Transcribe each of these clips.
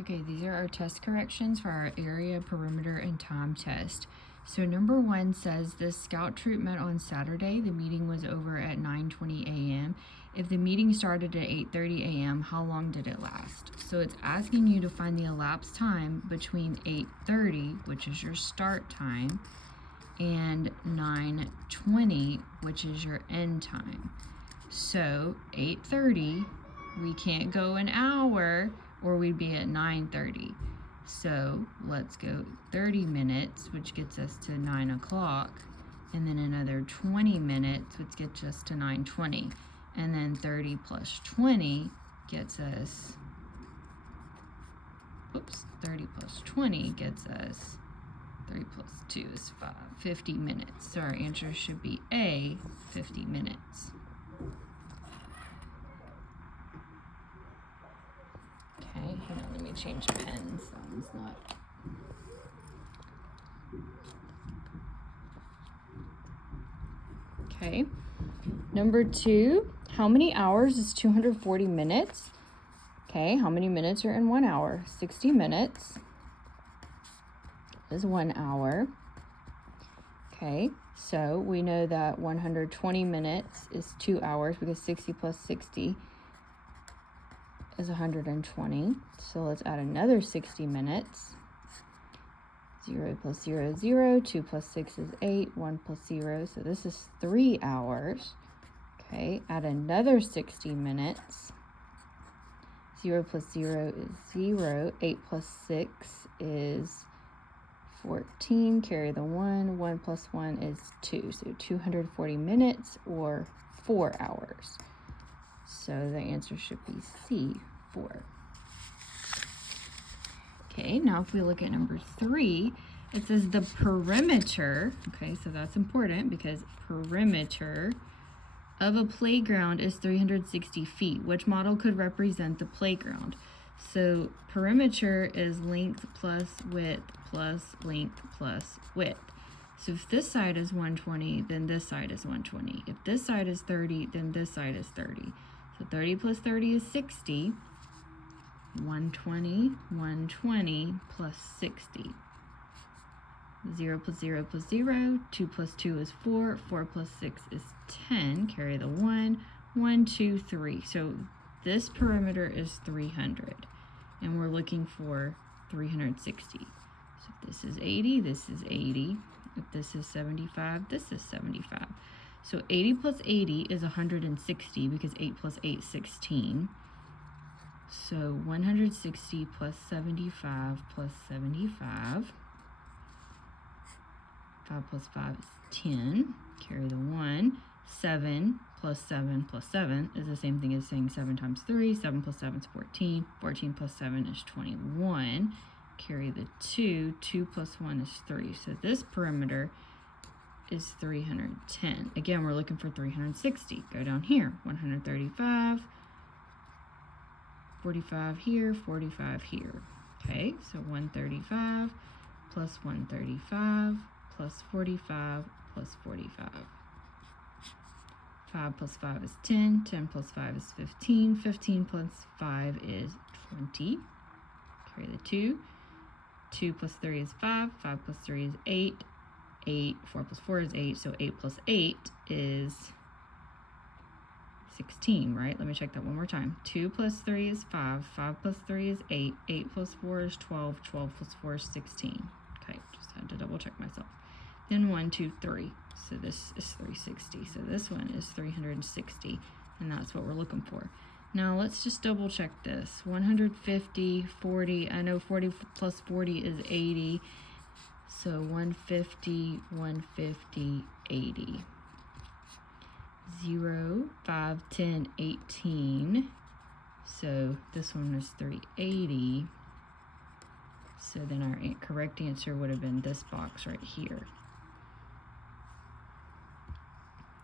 Okay, these are our test corrections for our area, perimeter, and time test. So number 1 says the scout troop met on Saturday. The meeting was over at 9:20 a.m. If the meeting started at 8:30 a.m., how long did it last? So it's asking you to find the elapsed time between 8:30, which is your start time, and 9:20, which is your end time. So 8:30, we can't go an hour or we'd be at 9:30. So let's go 30 minutes, which gets us to 9 o'clock, and then another 20 minutes, which gets us to 9:20. And then 30 plus 20 gets us, 30 plus 20 gets us, 3 plus 2 is 5, 50 minutes. So our answer should be A, 50 minutes. Okay, hang on, let me change pens. That one's not. Okay, number 2, how many hours is 240 minutes? Okay, how many minutes are in 1 hour? 60 minutes is 1 hour. Okay, so we know that 120 minutes is 2 hours because 60 plus 60 is 120. So let's add another 60 minutes. 0 plus 0 is 0, 2 plus 6 is 8, 1 plus 0, so this is 3 hours. Okay, add another 60 minutes. 0 plus 0 is 0, 8 plus 6 is 14, carry the 1, 1 plus 1 is 2, so 240 minutes or 4 hours. So the answer should be C, 4. Okay, now if we look at number 3, it says the perimeter, okay, so that's important because perimeter of a playground is 360 feet. Which model could represent the playground? So perimeter is length plus width plus length plus width. So if this side is 120, then this side is 120. If this side is 30, then this side is 30. So 30 plus 30 is 60. 120, 120 plus 60. 0 plus 0 plus 0, 2 plus 2 is 4, 4 plus 6 is 10, carry the 1, 1, 2, 3. So this perimeter is 300, and we're looking for 360. So if this is 80, this is 80. If this is 75, this is 75. So 80 plus 80 is 160 because 8 plus 8 is 16. So 160 plus 75 plus 75. 5 plus 5 is 10. Carry the 1. 7 plus 7 plus 7 is the same thing as saying 7 times 3. 7 plus 7 is 14. 14 plus 7 is 21. Carry the 2. 2 plus 1 is 3. So this perimeter is 310. Again, we're looking for 360. Go down here. 135. 45 here, 45 here. Okay, so 135 plus 135 plus 45 plus 45. 5 plus 5 is 10, 10 plus 5 is 15, 15 plus 5 is 20. Carry the 2. 2 plus 3 is 5, 5 plus 3 is 8, 8, 4 plus 4 is 8, so 8 plus 8 is 16, right? Let me check that one more time. 2 plus 3 is 5, 5 plus 3 is 8, 8 plus 4 is 12, 12 plus 4 is 16. Okay, just had to double check myself. Then 1, 2, 3. So this is 360. So this one is 360, and that's what we're looking for. Now let's just double check this. 150, 40, I know 40 plus 40 is 80. So 150, 150, 80. 0, 5, 10, 18. So this one is 380. So then our correct answer would have been this box right here.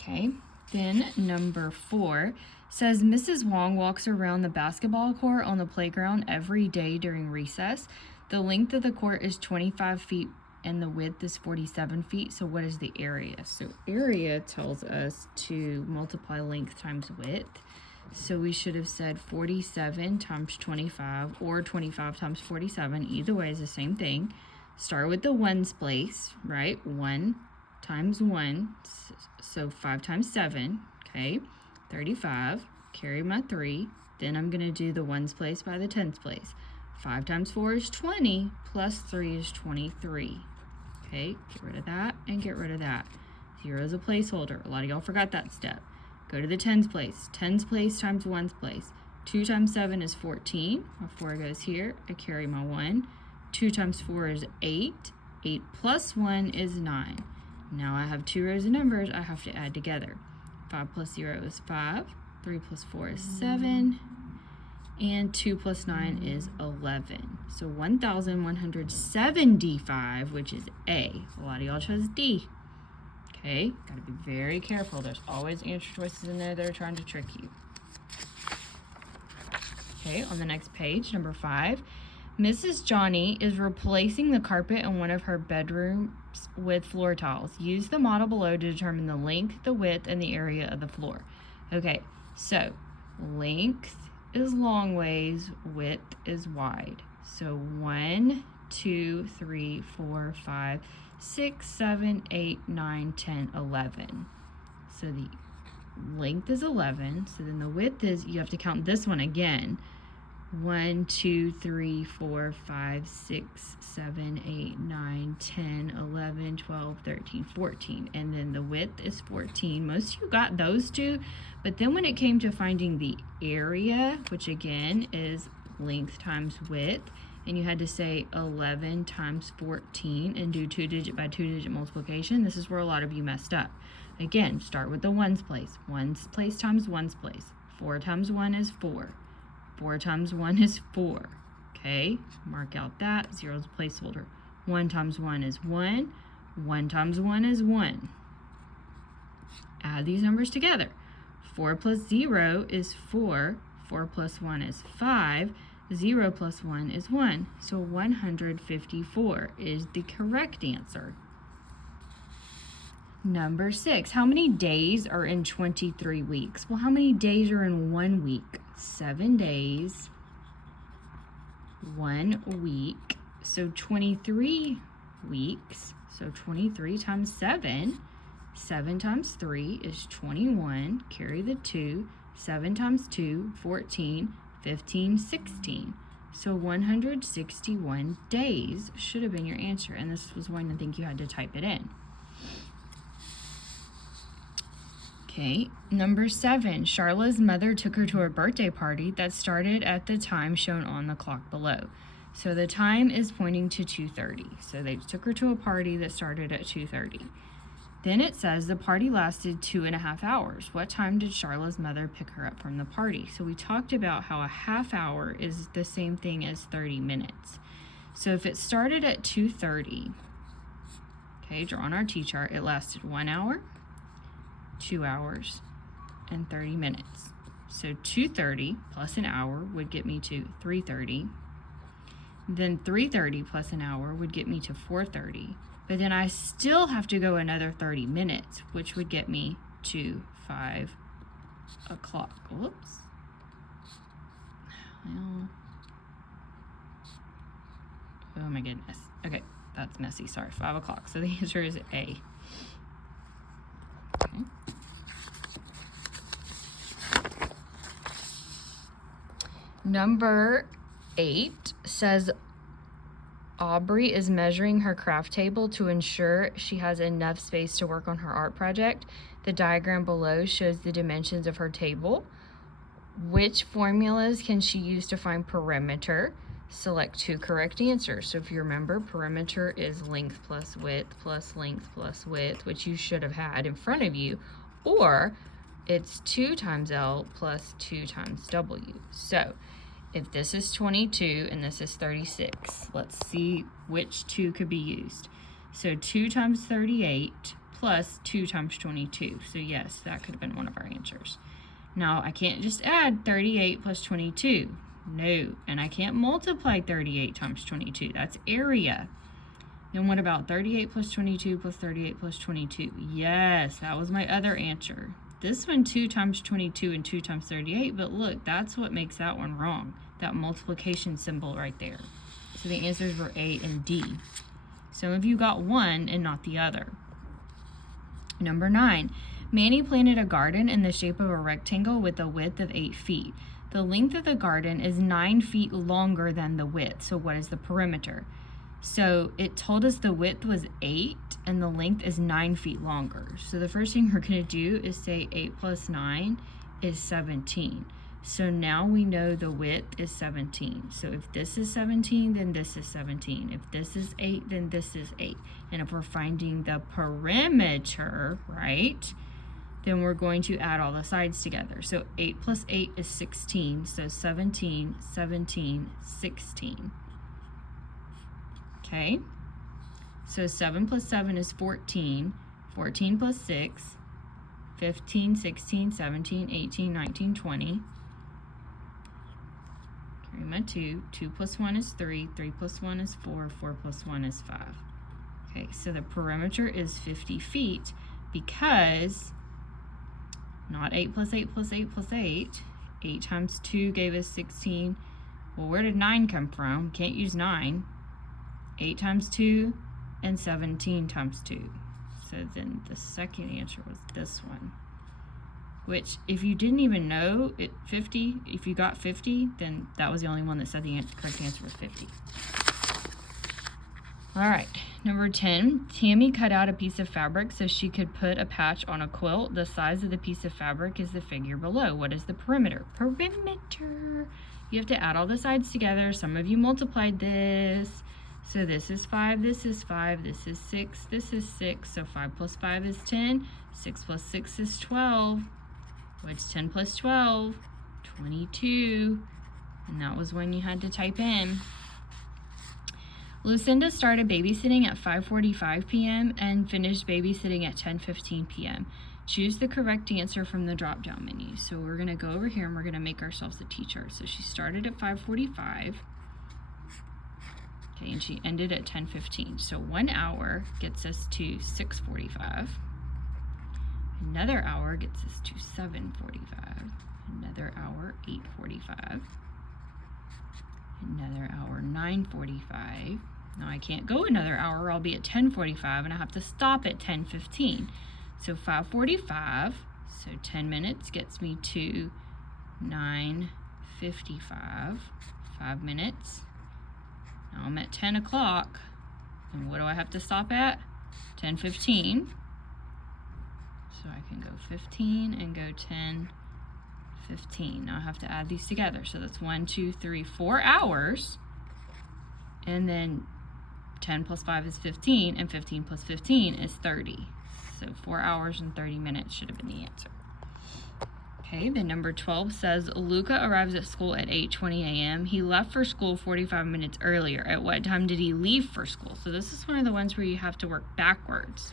Okay, then number 4 says Mrs. Wong walks around the basketball court on the playground every day during recess. The length of the court is 25 feet and the width is 47 feet. So what is the area? So area tells us to multiply length times width. So we should have said 47 times 25 or 25 times 47. Either way is the same thing. Start with the ones place, right? 1 times 1, so 5 times 7, okay? 35, carry my 3. Then I'm going to do the ones place by the tens place. 5 times 4 is 20, plus 3 is 23. Okay, get rid of that and get rid of that. 0 is a placeholder. A lot of y'all forgot that step. Go to the tens place. Tens place times ones place. 2 times 7 is 14. My 4 goes here. I carry my 1. 2 times 4 is 8. 8 plus 1 is 9. Now I have 2 rows of numbers I have to add together. 5 plus 0 is 5. 3 plus 4 is 7. And 2 plus 9 is 11. So 1,175, which is A. A lot of y'all chose D. Okay, gotta be very careful. There's always answer choices in there that are trying to trick you. Okay, on the next page, number 5. Mrs. Johnny is replacing the carpet in one of her bedrooms with floor tiles. Use the model below to determine the length, the width, and the area of the floor. Okay, so length is long ways, width is wide. So 1, 2, 3, 4, 5, 6, 7, 8, 9, 10, 11. So the length is 11. So then the width is, you have to count this one again. 1, 2, 3, 4, 5, 6, 7, 8, 9, 10, 11, 12, 13, 14. And then the width is 14. Most of you got those two. But then when it came to finding the area, which again is length times width, and you had to say 11 times 14 and do 2-digit by 2-digit multiplication, this is where a lot of you messed up. Again, start with the ones place. Ones place times ones place. 4 times 1 is 4. 4 times 1 is 4. Okay, mark out that. 0 is a placeholder. 1 times 1 is 1. 1 times 1 is 1. Add these numbers together. 4 plus 0 is 4. 4 plus 1 is 5. 0 plus 1 is 1. So 154 is the correct answer. Number 6. How many days are in 23 weeks? Well, how many days are in 1 week? 7 days, 1 week. So 23 weeks. So 23 times 7. 7 times 3 is 21. Carry the 2. 7 times 2, 14. 15, 16. So 161 days should have been your answer. And this was one I think you had to type it in. Okay, number 7. Charlotte's mother took her to a birthday party that started at the time shown on the clock below. So the time is pointing to 2:30. So they took her to a party that started at 2:30. Then it says the party lasted 2.5 hours. What time did Charlotte's mother pick her up from the party? So we talked about how a half hour is the same thing as 30 minutes. So if it started at 2:30, okay, draw on our T-chart, it lasted 1 hour, 2 hours, and 30 minutes. So 2:30 plus an hour would get me to 3:30. Then 3:30 plus an hour would get me to 4:30. But then I still have to go another 30 minutes, which would get me to 5 o'clock. Whoops. Well, oh my goodness. Okay, that's messy. Sorry, 5 o'clock. So the answer is A. Okay. Number 8 says Aubrey is measuring her craft table to ensure she has enough space to work on her art project. The diagram below shows the dimensions of her table. Which formulas can she use to find perimeter? Select 2 correct answers. So if you remember, perimeter is length plus width plus length plus width, which you should have had in front of you, or it's 2 times L plus 2 times W. So if this is 22 and this is 36, let's see which 2 could be used. So 2 times 38 plus 2 times 22. So yes, that could have been one of our answers. Now, I can't just add 38 plus 22. No, and I can't multiply 38 times 22. That's area. Then what about 38 plus 22 plus 38 plus 22? Yes, that was my other answer. this one 2 times 22 and 2 times 38, but look, that's what makes that one wrong. That multiplication symbol right there. So the answers were A and D. Some of you got one and not the other. Number 9, Manny planted a garden in the shape of a rectangle with a width of 8 feet. The length of the garden is 9 feet longer than the width. So what is the perimeter? So it told us the width was 8 and the length is 9 feet longer. So the first thing we're going to do is say 8 plus 9 is 17. So now we know the width is 17. So if this is 17, then this is 17. If this is 8, then this is 8. And if we're finding the perimeter, right, then we're going to add all the sides together. So 8 plus 8 is 16. So 17, 17, 16. Okay. So 7 plus 7 is 14. 14 plus 6, 15, 16, 17, 18, 19, 20. Carry my 2. 2 plus 1 is 3. 3 plus 1 is 4. 4 plus 1 is 5. Okay, so the perimeter is 50 feet because not 8 plus 8 plus 8 plus 8. 8 times 2 gave us 16. Well, where did 9 come from? Can't use 9. 8 times 2 and 17 times 2. So then the second answer was this one. Which, if you didn't even know it 50, if you got 50, then that was the only one that said the correct answer was 50. All right, number 10, Tammy cut out a piece of fabric so she could put a patch on a quilt. The size of the piece of fabric is the figure below. What is the perimeter? Perimeter. You have to add all the sides together. Some of you multiplied this. So this is 5, this is 5, this is 6, this is 6. So 5 plus 5 is 10. 6 plus 6 is 12. What's 10 plus 12? 22. And that was when you had to type in. Lucinda started babysitting at 5:45 p.m. and finished babysitting at 10:15 p.m. Choose the correct answer from the drop-down menu. So we're going to go over here and we're going to make ourselves a teacher. So she started at 5:45. Okay, and she ended at 10:15. So 1 hour gets us to 6:45. Another hour gets us to 7:45. Another hour, 8:45. Another hour, 9:45. Now I can't go another hour, I'll be at 10:45 and I have to stop at 10:15. So 5:45, so 10 minutes gets me to 9:55. 5 minutes. Now I'm at 10 o'clock. And what do I have to stop at? 10:15. So I can go 15 and go 10, 15. Now I have to add these together. So that's 1, 2, 3, 4 hours. And then 10 plus 5 is 15, and 15 plus 15 is 30. So 4 hours and 30 minutes should have been the answer. Okay, then number 12 says, Luca arrives at school at 8:20 a.m. He left for school 45 minutes earlier. At what time did he leave for school? So this is one of the ones where you have to work backwards.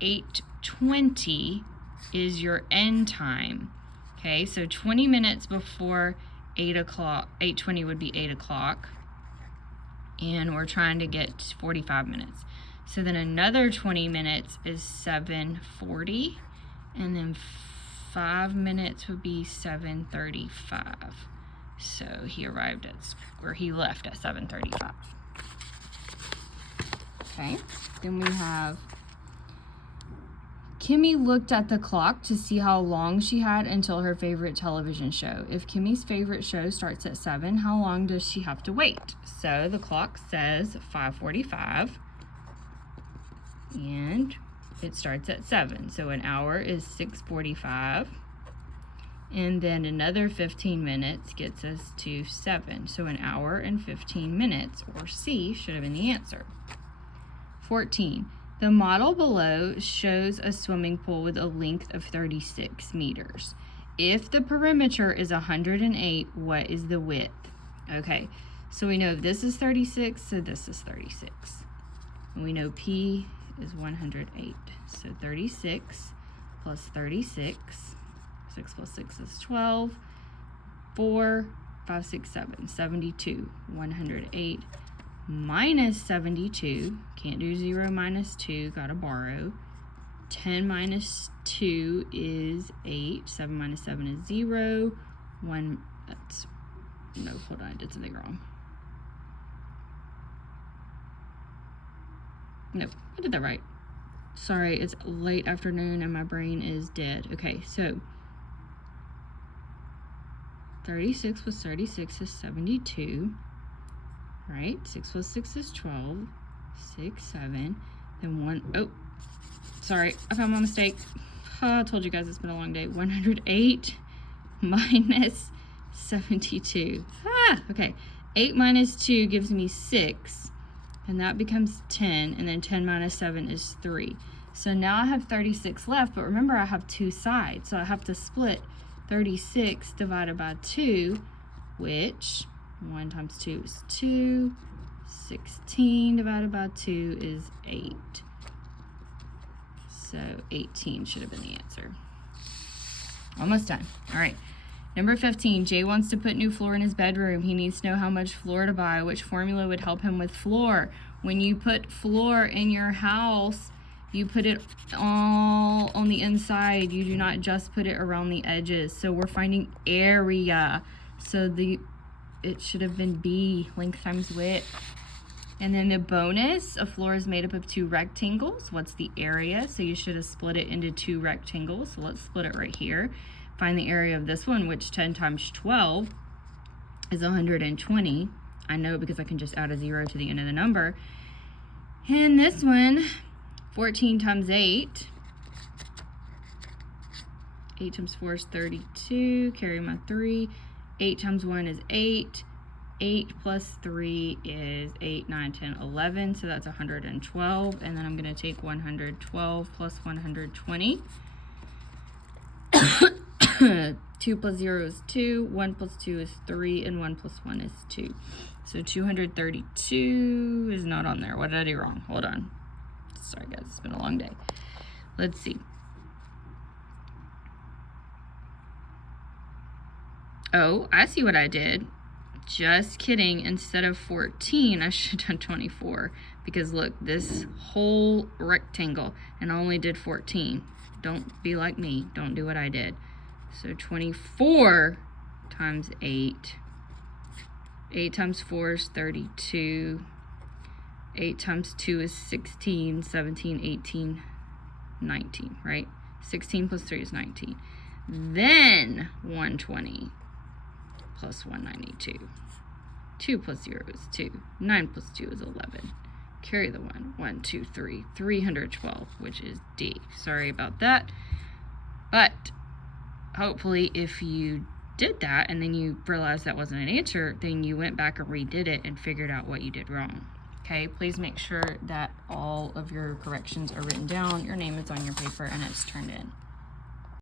8:20 is your end time. Okay, so 20 minutes before 8 o'clock, 8:20 would be 8 o'clock. And we're trying to get 45 minutes. So then another 20 minutes is 7:40. And then 5 minutes would be 7:35. So he arrived at, or he left at 7:35. Okay, then we have Kimmy looked at the clock to see how long she had until her favorite television show. If Kimmy's favorite show starts at 7, how long does she have to wait? So the clock says 5:45, and it starts at 7. So an hour is 6:45, and then another 15 minutes gets us to 7. So an hour and 15 minutes, or C, should have been the answer. 14. The model below shows a swimming pool with a length of 36 meters. If the perimeter is 108, what is the width? Okay, so we know this is 36, so this is 36. And we know P is 108. So 36 plus 36, 6 plus 6 is 12, 4, 5, 6, 7, 72, 108. Minus 72, can't do 0 minus 2, gotta borrow. 10 minus 2 is 8. 7 minus 7 is 0. 1, that's, no, hold on, I did something wrong. Nope, I did that right. Sorry, it's late afternoon and my brain is dead. Okay, so 36 plus 36 is 72, right? 6 plus 6 is 12, 6, 7, then 1, oh, sorry, I found my mistake. I told you guys it's been a long day. 108 minus 72. Okay, 8 minus 2 gives me 6, and that becomes 10, and then 10 minus 7 is 3. So now I have 36 left, but remember I have 2 sides, so I have to split 36 divided by 2, which 1 times 2 is 2. 16 divided by 2 is 8. So 18 should have been the answer. Almost done. All right. Number 15, Jay wants to put new floor in his bedroom. He needs to know how much floor to buy. Which formula would help him with floor? When you put floor in your house, you put it all on the inside. You do not just put it around the edges. So we're finding area. So it should have been B, length times width. And then the bonus, a floor is made up of 2 rectangles. What's the area? So you should have split it into 2 rectangles. So let's split it right here. Find the area of this one, which 10 times 12 is 120. I know because I can just add a 0 to the end of the number. And this one, 14 times 8. 8 times 4 is 32. Carry my 3. 8 times 1 is 8. 8 plus 3 is 8, 9, 10, 11. So that's 112. And then I'm going to take 112 plus 120. 2 plus 0 is 2. 1 plus 2 is 3. And 1 plus 1 is 2. So 232 is not on there. What did I do wrong? Hold on. Sorry, guys. It's been a long day. Let's see. Oh, I see what I did. Just kidding. Instead of 14, I should have done 24. Because look, this whole rectangle, and I only did 14. Don't be like me. Don't do what I did. So 24 times 8. 8 times 4 is 32. 8 times 2 is 16, 17, 18, 19, right? 16 plus 3 is 19. Then 120 plus 192. 2 plus 0 is 2. 9 plus 2 is 11. Carry the 1. 1, 2, 3. 312, which is D. Sorry about that. But hopefully if you did that and then you realized that wasn't an answer, then you went back and redid it and figured out what you did wrong. Okay, please make sure that all of your corrections are written down, your name is on your paper, and it's turned in.